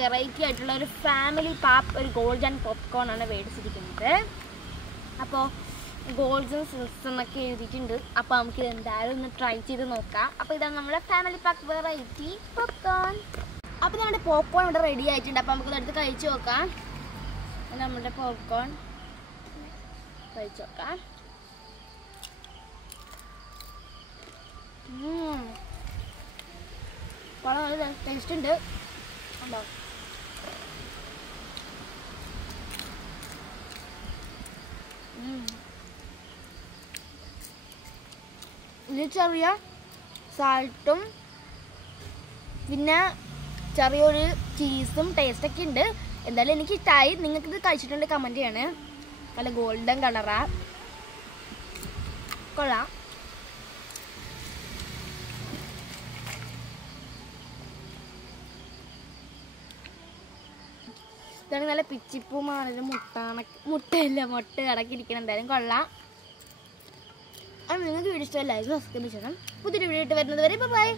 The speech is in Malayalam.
വെറൈറ്റി ആയിട്ടുള്ള ഒരു ഫാമിലി പാപ്പ് ഒരു ഗോൾഡൻ പോപ്കോൺ ആണ് മേടിച്ചിരിക്കുന്നത്. അപ്പോൾ ഗോൾഡൻ സിൽസ് എന്നൊക്കെ എഴുതിയിട്ടുണ്ട്. അപ്പോൾ നമുക്ക് ഇത് എന്തായാലും ഒന്ന് ട്രൈ ചെയ്ത് നോക്കാം. അപ്പോൾ ഇതാണ് നമ്മുടെ ഫാമിലി പാക്ക് വെറൈറ്റി പോപ്കോൺ. അപ്പോൾ നമ്മുടെ പോപ്കോൺ ഇവിടെ റെഡി ആയിട്ടുണ്ട്. അപ്പോൾ നമുക്കിത് എടുത്ത് കഴിച്ച് നോക്കാം. നമ്മുടെ പോപ്കോൺ കഴിച്ച് നോക്കാം. വളരെ ടേസ്റ്റ് ഉണ്ട്. ഇതിൽ ചെറിയ സാൾട്ടും പിന്നെ ചെറിയൊരു ചീസും ടേസ്റ്റൊക്കെ ഉണ്ട്. എന്തായാലും എനിക്ക് ഇഷ്ടമായി. നിങ്ങൾക്കിത് കഴിച്ചിട്ടുണ്ട് കമൻറ്റ് ചെയ്യണേ. നല്ല ഗോൾഡൻ കളറാ, കൊള്ളാം. ഇതാണെങ്കിൽ നല്ല പിച്ചിപ്പൂമാണ്. മുട്ട കടക്കിരിക്കണം. എന്തായാലും കൊള്ളാം. അത് നിങ്ങൾക്ക് വീഡിയോ ഇഷ്ടമല്ലായിരുന്നു സബ്സ്ക്രൈബ് ചെയ്യണം. പുതിയൊരു വീഡിയോ ഇട്ട് വരുന്നത് വരെ ബൈ.